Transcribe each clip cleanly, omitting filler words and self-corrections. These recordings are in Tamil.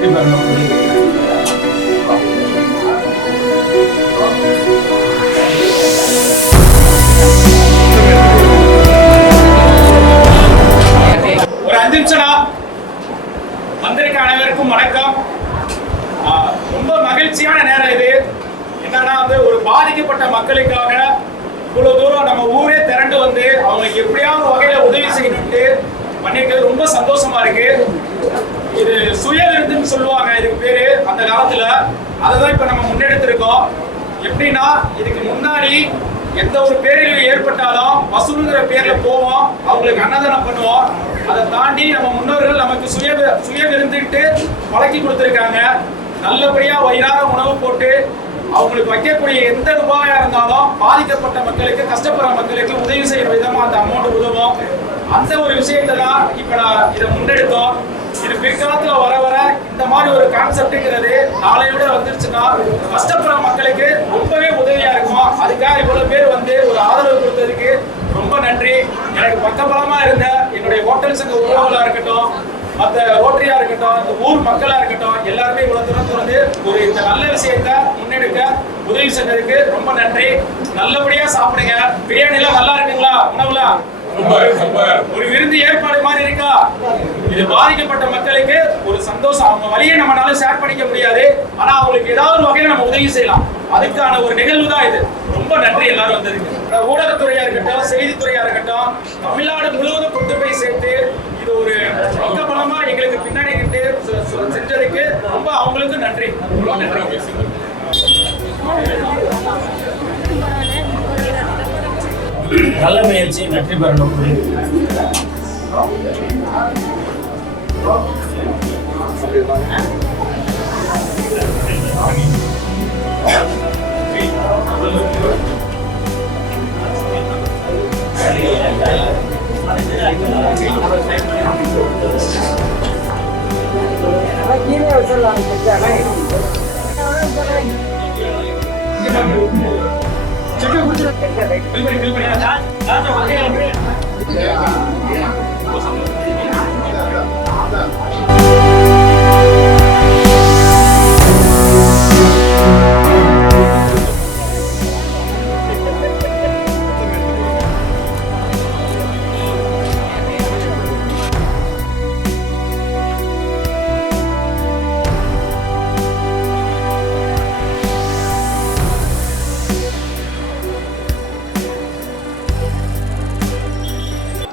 வெற்றி பெறணும். ஒரு 5 நிமிஷம் வந்திருக்க அனைவருக்கும் வணக்கம். ரொம்ப மகிழ்ச்சியான நேரம் இது. என்னன்னா ஒரு பாதிக்கப்பட்ட மக்களுக்காக இவ்வளவு தூரம் நம்ம ஊரே திரண்டு வந்து அவங்களுக்கு எப்படியாவது வகையில உதவி செய்யணும்னு பண்ணிட்டு ரொம்ப சந்தோஷமா இருக்கு. இது சுய விருந்துன்னு சொல்லுவாங்க இதுக்கு பேரு அந்த காலத்துல. அதுதான் இப்ப நம்ம முன்னெடுத்திருக்கோம். எப்படின்னா இதுக்கு முன்னாடி எந்த ஒரு பேரில் ஏற்பட்டாலும் வசூலுங்கிற பேர்ல போவோம், அவங்களுக்கு அன்னதானம் பண்ணுவோம். அதை தாண்டி நம்ம முன்னோர்கள் நமக்கு சுய விருந்துட்டு பழக்கி கொடுத்துருக்காங்க. நல்லபடியா வயிறார உணவு போட்டு அவங்களுக்கு வைக்கக்கூடிய எந்த ரூபாயா இருந்தாலும் பாதிக்கப்பட்ட மக்களுக்கு, கஷ்டப்படுற மக்களுக்கு உதவி செய்யற விதமா அந்த அமௌண்ட் உதவும். அந்த ஒரு விஷயத்தை தான் இப்ப நான் இதை முன்னெடுத்தோம். இது பிற்காலத்துல வர வர இந்த மாதிரி ஒரு கான்செப்ட்ங்கிறது நாளையோட வந்துருச்சுன்னா கஷ்டப்படுற மக்களுக்கு ரொம்பவே உதவியா இருக்கும். அதுக்காக இவ்வளவு பேர் வந்து ஒரு ஆதரவு கொடுத்ததுக்கு ரொம்ப நன்றி. எனக்கு பக்கபலமா இருந்த என்னுடைய ஹோட்டல் சங்க உறவுகளா இருக்கட்டும், மற்ற ரோட்டரியா இருக்கட்டும், இந்த ஊர் மக்களா இருக்கட்டும், எல்லாருமே இவ்வளவு தூரம் வந்து ஒரு இந்த நல்ல விஷயத்த முன்னெடுக்க உதவி செஞ்சதுக்கு ரொம்ப நன்றி. நல்லபடியா சாப்பிடுங்க. பிரியாணி எல்லாம் நல்லா இருக்குங்களா? உணவுலாம் ஒரு விருந்து ஏற்பாடு மாதிரி இருக்கா? இது பாதிக்கப்பட்ட மக்களுக்கு ஒரு சந்தோஷம். அவங்க வழியை நம்மளால ஷேர் பண்ணிக்க முடியாது, ஆனா அவங்களுக்கு ஏதாவது ஒரு வகையில நம்ம உதவி செய்யலாம். அதுக்கான ஒரு நிகழ்வு தான் இது. ரொம்ப நன்றி எல்லாரும் வந்ததுக்கு. ஊடகத்துறையா இருக்கட்டும், செய்தித்துறையா இருக்கட்டும், தமிழ்நாடு முழுவதும் கொண்டு போய் சேர்த்து இது ஒரு ரொக்க பலமா எங்களுக்கு பின்னாடி நின்று செஞ்சதுக்கு ரொம்ப அவங்களுக்கு நன்றி. ரொம்ப நன்றி. நல்ல முயற்சி, வெற்றி பெறணும்.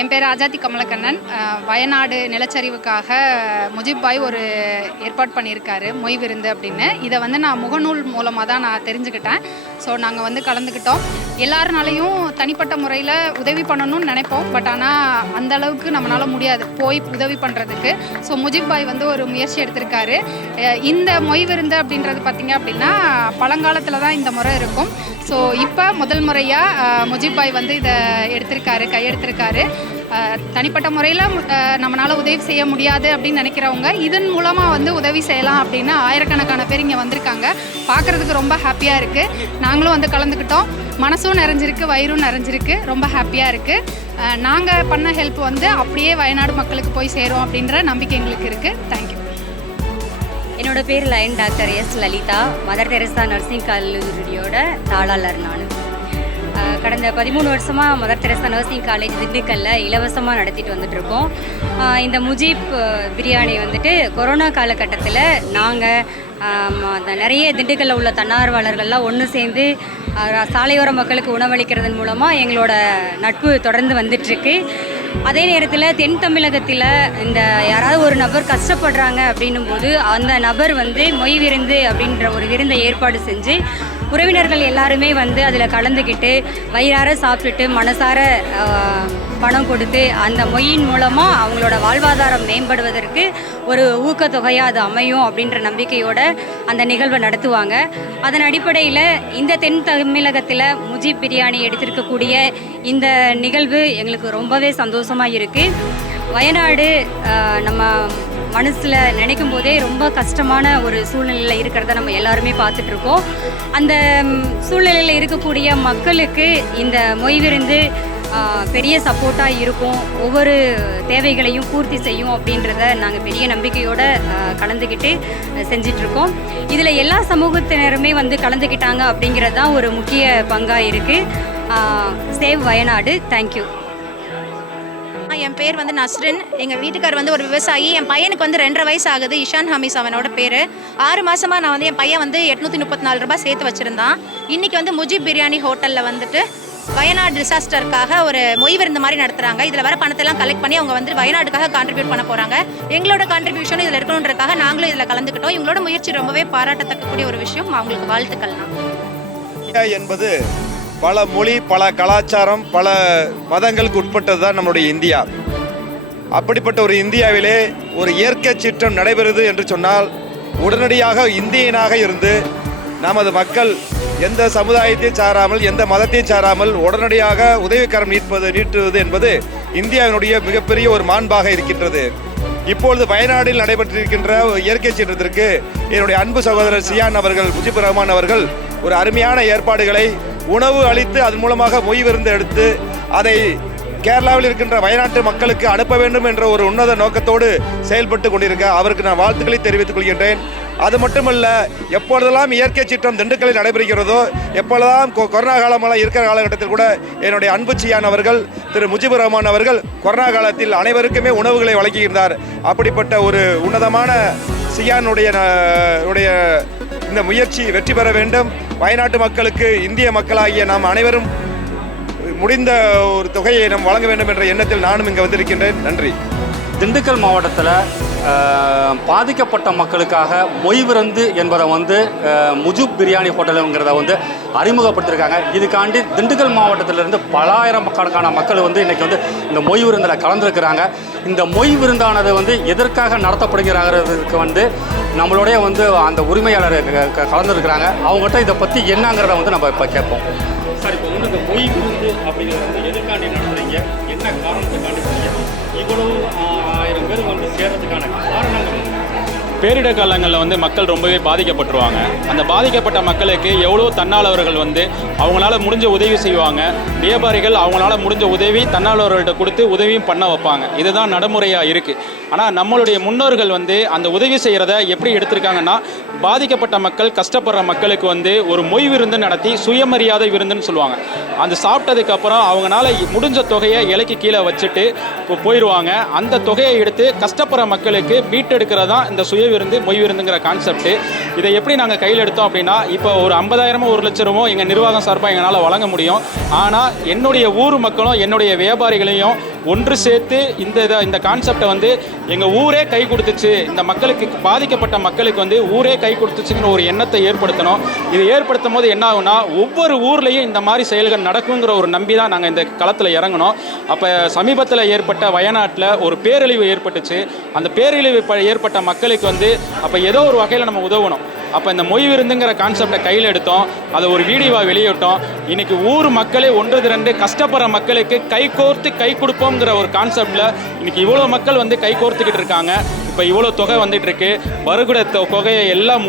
என் பேர் ஆஜாதி கமலக்கண்ணன். வயநாடு நிலச்சரிவுக்காக முஜிப் பாய் ஒரு ஏற்பாடு பண்ணியிருக்காரு, மொய் விருந்து அப்படின்னு. இதை வந்து நான் முகநூல் மூலமாக தான் நான் தெரிஞ்சுக்கிட்டேன். ஸோ நாங்கள் வந்து கலந்துக்கிட்டோம். எல்லாருனாலையும் தனிப்பட்ட முறையில் உதவி பண்ணணும்னு நினைப்போம், பட் ஆனால் அந்த அளவுக்கு நம்மளால் முடியாது போய் உதவி பண்ணுறதுக்கு. ஸோ முஜிப் பாய் வந்து ஒரு முயற்சி எடுத்திருக்காரு. இந்த மொய் விருந்து அப்படின்றது பார்த்திங்க அப்படின்னா பழங்காலத்தில் தான் இந்த முறை இருக்கும். ஸோ இப்போ முதல் முறையாக முஜிப் பாய் வந்து இதை கையெடுத்திருக்காரு. தனிப்பட்ட முறையில் நம்மளால் உதவி செய்ய முடியாது அப்படின்னு நினைக்கிறவங்க இதன் மூலமாக வந்து உதவி செய்யலாம் அப்படின்னு ஆயிரக்கணக்கான பேர் இங்கே வந்திருக்காங்க. பார்க்குறதுக்கு ரொம்ப ஹாப்பியாக இருக்குது. நாங்களும் வந்து கலந்துக்கிட்டோம். மனசும் நிறைஞ்சிருக்கு, வயிறும் நிறைஞ்சிருக்கு. ரொம்ப ஹாப்பியாக இருக்குது. நாங்கள் பண்ண ஹெல்ப் வந்து அப்படியே வயநாடு மக்களுக்கு போய் சேரும் அப்படின்ற நம்பிக்கை எங்களுக்கு இருக்குது. தேங்க்யூ. என்னோட பேர் லைன் doctor S Lalitha. Mother Teresa nursing கல்லூரியோட தாளாளர் நான். கடந்த 13 வருஷமாக மதர் தெரசா நர்சிங் காலேஜ் திண்டுக்கல்லில் இலவசமாக நடத்திட்டு வந்துட்ருக்கோம். இந்த முஜீப் பிரியாணி வந்துட்டு கொரோனா காலகட்டத்தில் நாங்கள் நிறைய திண்டுக்கல்லில் உள்ள தன்னார்வலர்கள்லாம் ஒன்று சேர்ந்து சாலையோர மக்களுக்கு உணவளிக்கிறதன் மூலமாக எங்களோட நட்பு தொடர்ந்து வந்துட்டுருக்கு. அதே நேரத்தில் தென் தமிழகத்தில் இந்த யாராவது ஒரு நபர் கஷ்டப்படுறாங்க அப்படின்னும் போது அந்த நபர் வந்து மொய் விருந்து அப்படின்ற ஒரு விருந்தை ஏற்பாடு செஞ்சு உறவினர்கள் எல்லாருமே வந்து அதில் கலந்துக்கிட்டு வயிறார சாப்பிட்டுட்டு மனசார பணம் கொடுத்து அந்த மொய்யின் மூலமாக அவங்களோட வாழ்வாதாரம் மேம்படுவதற்கு ஒரு ஊக்கத்தொகையாக அது அமையும் அப்படின்ற நம்பிக்கையோடு அந்த நிகழ்வை நடத்துவாங்க. அதன் அடிப்படையில் இந்த தென் தமிழகத்தில் முஜீப் பிரியாணி எடுத்திருக்கக்கூடிய இந்த நிகழ்வு எங்களுக்கு ரொம்பவே சந்தோஷமாக இருக்குது. வயநாடு நம்ம மனசில் நினைக்கும் போதே ரொம்ப கஷ்டமான ஒரு சூழ்நிலையில் இருக்கிறத நம்ம எல்லாருமே பார்த்துட்ருக்கோம். அந்த சூழ்நிலையில் இருக்கக்கூடிய மக்களுக்கு இந்த மொய் விருந்து பெரிய சப்போர்ட்டாக இருக்கும், ஒவ்வொரு தேவைகளையும் பூர்த்தி செய்யும் அப்படின்றத நாங்கள் பெரிய நம்பிக்கையோடு கலந்துக்கிட்டு செஞ்சிட்ருக்கோம். இதில் எல்லா சமூகத்தினருமே வந்து கலந்துக்கிட்டாங்க அப்படிங்கிறது தான் ஒரு முக்கிய பங்காக இருக்குது. சேவ் வயநாடு. தேங்க்யூ. என் பேர் வந்து நஸ்ரின். எங்கள் வீட்டுக்கார் வந்து ஒரு விவசாயி. என் பையனுக்கு வந்து 2.5 வயசு ஆகுது. இஷான் ஹமீஸ் அவனோட பேர். 6 மாதமாக நான் வந்து என் பையன் வந்து 834 ரூபாய் சேர்த்து வச்சுருந்தான். இன்றைக்கி வந்து முஜிப் பிரியாணி ஹோட்டலில் வந்துட்டு வயநாடு டிசாஸ்டருக்காக ஒரு மொய் விருந்து மாதிரி நடத்துகிறாங்க. இதில் வர பணத்தெல்லாம் கலெக்ட் பண்ணி அவங்க வந்து வயநாடுக்காக கான்ட்ரிபியூட் பண்ண போகிறாங்க. எங்களோட கான்ட்ரிபியூஷனும் இதில் இருக்கணுன்றக்காக நாங்களும் இதில் கலந்துக்கிட்டோம். இவங்களோட முயற்சி ரொம்பவே பாராட்டத்தக்கக்கூடிய ஒரு விஷயம். அவங்களுக்கு வாழ்த்துக்கள்லாம். என்பது பல மொழி, பல கலாச்சாரம், பல மதங்களுக்கு உட்பட்டது தான் நம்முடைய இந்தியா. அப்படிப்பட்ட ஒரு இந்தியாவிலே ஒரு இயற்கை சீற்றம் நடைபெறுது என்று சொன்னால் உடனடியாக இந்தியனாக இருந்து நமது மக்கள் எந்த சமுதாயத்தையும் சாராமல், எந்த மதத்தையும் சாராமல் உடனடியாக உதவிக்கரம் நீட்டுவது என்பது இந்தியாவினுடைய மிகப்பெரிய ஒரு மாண்பாக இருக்கின்றது. இப்பொழுது வயநாட்டில் நடைபெற்றிருக்கின்ற இயற்கை சீற்றத்திற்கு என்னுடைய அன்பு சகோதரர் சியான் அவர்கள், முஜிபுர் ரஹ்மான் அவர்கள் ஒரு அருமையான ஏற்பாடுகளை உணவு அளித்து அதன் மூலமாக மொய் விருந்து எடுத்து அதை கேரளாவில் இருக்கின்ற வயநாட்டு மக்களுக்கு அனுப்ப வேண்டும் என்ற ஒரு உன்னத நோக்கத்தோடு செயல்பட்டு கொண்டிருக்க அவருக்கு நான் வாழ்த்துக்களை தெரிவித்துக் கொள்கின்றேன். அது மட்டுமல்ல, எப்பொழுதெல்லாம் இயற்கை சீற்றம் திண்டுக்கல்லில் நடைபெறுகிறதோ, எப்பொழுதெல்லாம் கொரோனா காலமெல்லாம் இருக்கிற காலகட்டத்தில் கூட என்னுடைய அன்பு சியான் அவர்கள், திரு முஜிபுர் ரஹ்மான் அவர்கள் கொரோனா காலத்தில் அனைவருக்குமே உணவுகளை வழங்குகின்றார். அப்படிப்பட்ட ஒரு உன்னதமான சியானுடைய இந்த முயற்சி வெற்றி பெற வேண்டும். வயநாட்டு மக்களுக்கு இந்திய மக்களாகிய நாம் அனைவரும் முடிந்த ஒரு தொகையை நாம் வழங்க வேண்டும் என்ற எண்ணத்தில் நானும் இங்கே வந்திருக்கின்றேன். நன்றி. திண்டுக்கல் மாவட்டத்தில் பாதிக்கப்பட்ட மக்களுக்காக மொய் விருந்து என்பதை வந்து முஜிப் பிரியாணி ஹோட்டலுங்கிறத வந்து அறிமுகப்படுத்தியிருக்காங்க. இதுக்காண்டி திண்டுக்கல் மாவட்டத்திலிருந்து பலாயிரக்கணக்கான மக்கள் வந்து இன்றைக்கி வந்து இந்த மொய் விருந்தில் கலந்துருக்கிறாங்க. இந்த மொய் விருந்தானது வந்து எதற்காக நடத்தப்படுகிறாங்கிறதுக்கு வந்து நம்மளுடைய வந்து அந்த உரிமையாளர் கலந்துருக்கிறாங்க. அவங்ககிட்ட இதை பற்றி என்னங்கிறத வந்து நம்ம இப்போ கேட்போம். சார், இப்போ வந்து இந்த மொய் விருந்து அப்படிங்கிறது வந்து எதற்காண்டி நடத்துறீங்க, என்ன காரணத்துக்காண்டி இவ்வளவு 1000 பேர் வந்து சேர்றதுக்கான காரணங்கள்? பேரிடர் காலங்களில் வந்து மக்கள் ரொம்பவே பாதிக்கப்பட்டுருவாங்க. அந்த பாதிக்கப்பட்ட மக்களுக்கு எவ்வளோ தன்னாளவர்கள் வந்து அவங்களால முடிஞ்ச உதவி செய்வாங்க. வியாபாரிகள் அவங்களால முடிஞ்ச உதவி தன்னாளவர்கள்ட்ட கொடுத்து உதவியும் பண்ண வைப்பாங்க. இதுதான் நடைமுறையாக இருக்குது. ஆனால் நம்மளுடைய முன்னோர்கள் வந்து அந்த உதவி செய்கிறத எப்படி எடுத்திருக்காங்கன்னா, பாதிக்கப்பட்ட மக்கள், கஷ்டப்படுற மக்களுக்கு வந்து ஒரு மொய் விருந்து நடத்தி சுயமரியாதை விருந்துன்னு சொல்லுவாங்க. அந்த சாப்பிட்டதுக்கப்புறம் அவங்களால முடிஞ்ச தொகையை இலைக்கு கீழே வச்சுட்டு போயிடுவாங்க. அந்த தொகையை எடுத்து கஷ்டப்படுற மக்களுக்கு மீட்டெடுக்கிறது தான் இந்த சுய விருந்து, மொய் விருந்துங்கிற கான்செப்ட். இதை எப்படி நாங்கள் கையில் எடுத்தோம் அப்படின்னா, இப்போ ஒரு 50,000 1 லட்சமோ எங்கள் நிர்வாகம் சார்பாக எங்களால் வழங்க முடியும். ஆனால் என்னுடைய ஊர் மக்களும் என்னுடைய வியாபாரிகளையும் ஒன்று சேர்த்து இந்த கான்செப்டை வந்து எங்கள் ஊரே கை கொடுத்துச்சு, இந்த மக்களுக்கு, பாதிக்கப்பட்ட மக்களுக்கு வந்து ஊரே கை கொடுத்துச்சுங்கிற ஒரு எண்ணத்தை ஏற்படுத்தணும். இது ஏற்படுத்தும் போது என்ன ஆகுனா, ஒவ்வொரு ஊர்லேயும் இந்த மாதிரி செயல்கள் நடக்குங்கிற ஒரு நம்பி தான் நாங்கள் இந்த களத்தில் இறங்கணும். அப்போ சமீபத்தில் ஏற்பட்ட வயநாட்டில் ஒரு பேரழிவு ஏற்பட்டுச்சு. அந்த பேரழிவு ஏற்பட்ட மக்களுக்கு வந்து அப்போ ஏதோ ஒரு வகையில் நம்ம உதவணும். அப்போ இந்த மொய் விருந்துங்கிற கான்செப்டை கையில் எடுத்தோம். அதை ஒரு வீடியோவாக வெளியிட்டோம். இன்றைக்கி ஊர் மக்களே ஒன்று திரண்டு கஷ்டப்படுற மக்களுக்கு கை கோர்த்து கை கொடுப்போங்கிற ஒரு கான்செப்டில் இன்றைக்கி இவ்வளோ மக்கள் வந்து கை கோர்த்துக்கிட்டு இருக்காங்க. இப்போ இவ்வளோ தொகை வந்துட்டுருக்கு. வருகுட தொகையை எல்லாம்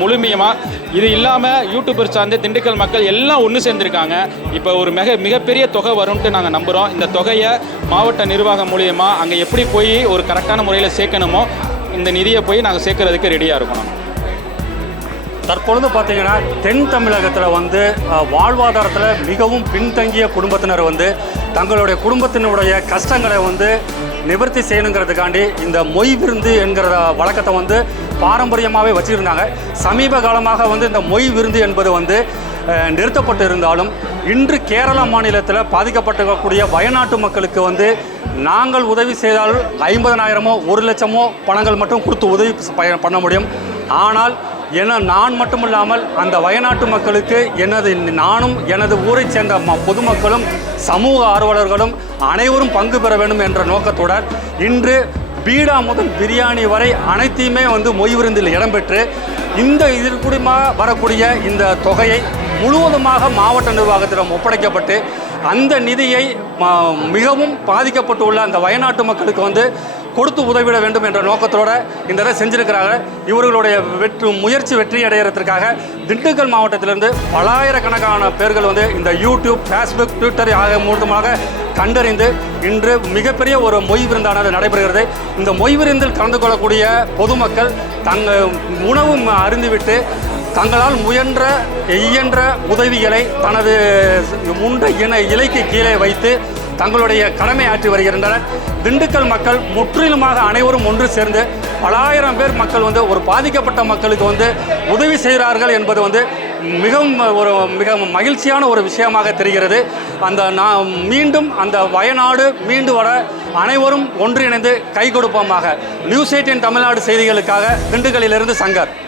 முழுமையமாக இது இல்லாமல் யூடியூபர் சார்ந்து திண்டுக்கல் மக்கள் எல்லாம் ஒன்று சேர்ந்துருக்காங்க. இப்போ ஒரு மிகப்பெரிய தொகை வரும்ன்ட்டு நாங்கள் நம்புகிறோம். இந்த தொகையை மாவட்ட நிர்வாகம் மூலியமாக அங்கே எப்படி போய் ஒரு கரெக்டான முறையில் சேர்க்கணுமோ இந்த நிதியை போய் நாங்கள் சேர்க்கறதுக்கு ரெடியாக இருக்கணும். தற்பொழுது பார்த்தீங்கன்னா தென் தமிழகத்தில் வந்து வாழ்வாதாரத்தில் மிகவும் பின்தங்கிய குடும்பத்தினர் வந்து தங்களுடைய குடும்பத்தினுடைய கஷ்டங்களை வந்து நிவர்த்தி செய்யணுங்கிறதுக்காண்டி இந்த மொய் விருந்து என்கிற வழக்கத்தை வந்து பாரம்பரியமாகவே வச்சுருந்தாங்க. சமீப காலமாக வந்து இந்த மொய் விருந்து என்பது வந்து நிறுத்தப்பட்டு இருந்தாலும் இன்று கேரள மாநிலத்தில் பாதிக்கப்பட்டிருக்கக்கூடிய வயநாட்டு மக்களுக்கு வந்து நாங்கள் உதவி செய்தால் 50,000 1 லட்சமோ பணங்கள் மட்டும் கொடுத்து உதவி பண்ண முடியும். ஆனால் நான் மட்டுமில்லாமல் அந்த வயநாட்டு மக்களுக்கு நானும் எனது ஊரைச் சேர்ந்த பொதுமக்களும் சமூக ஆர்வலர்களும் அனைவரும் பங்கு பெற வேண்டும் என்ற நோக்கத்துடன் இன்று பீடா முதல் பிரியாணி வரை அனைத்தையுமே வந்து மொய் விருந்தில் இடம்பெற்று இதில் கூடமாக வரக்கூடிய இந்த தொகையை முழுவதுமாக மாவட்ட நிர்வாகத்திடம் ஒப்படைக்கப்பட்டு அந்த நிதியை மிகவும் பாதிக்கப்பட்டுள்ள அந்த வயநாட்டு மக்களுக்கு வந்து கொடுத்து உதவிட வேண்டும் என்ற நோக்கத்தோடு இந்த இதை செஞ்சுருக்கிறாங்க. இவர்களுடைய முயற்சி வெற்றி அடைகிறதுக்காக திண்டுக்கல் மாவட்டத்திலிருந்து பலாயிரக்கணக்கான பேர்கள் வந்து இந்த யூடியூப், ஃபேஸ்புக், ட்விட்டர் ஆகிய மூலமாக கண்டறிந்து இன்று மிகப்பெரிய ஒரு மொய் விருந்தானது நடைபெறுகிறது. இந்த மொய் விருந்தில் கலந்து கொள்ளக்கூடிய பொதுமக்கள் தங்கள் உணவும் அருந்திவிட்டு தங்களால் இயன்ற உதவிகளை தனது முண்ட இலைக்கு கீழே வைத்து தங்களுடைய கடமை ஆற்றி வருகின்றனர். திண்டுக்கல் மக்கள் முற்றிலுமாக அனைவரும் ஒன்று சேர்ந்து பலாயிரம் பேர் மக்கள் வந்து ஒரு பாதிக்கப்பட்ட மக்களுக்கு வந்து உதவி செய்கிறார்கள் என்பது வந்து மிக மகிழ்ச்சியான ஒரு விஷயமாக தெரிகிறது. மீண்டும் அந்த வயநாடு மீண்டு வர அனைவரும் ஒன்றிணைந்து கை கொடுப்போமாக. நியூஸ் 18 தமிழ்நாடு செய்திகளுக்காக திண்டுக்கல்லிலிருந்து சங்கர்.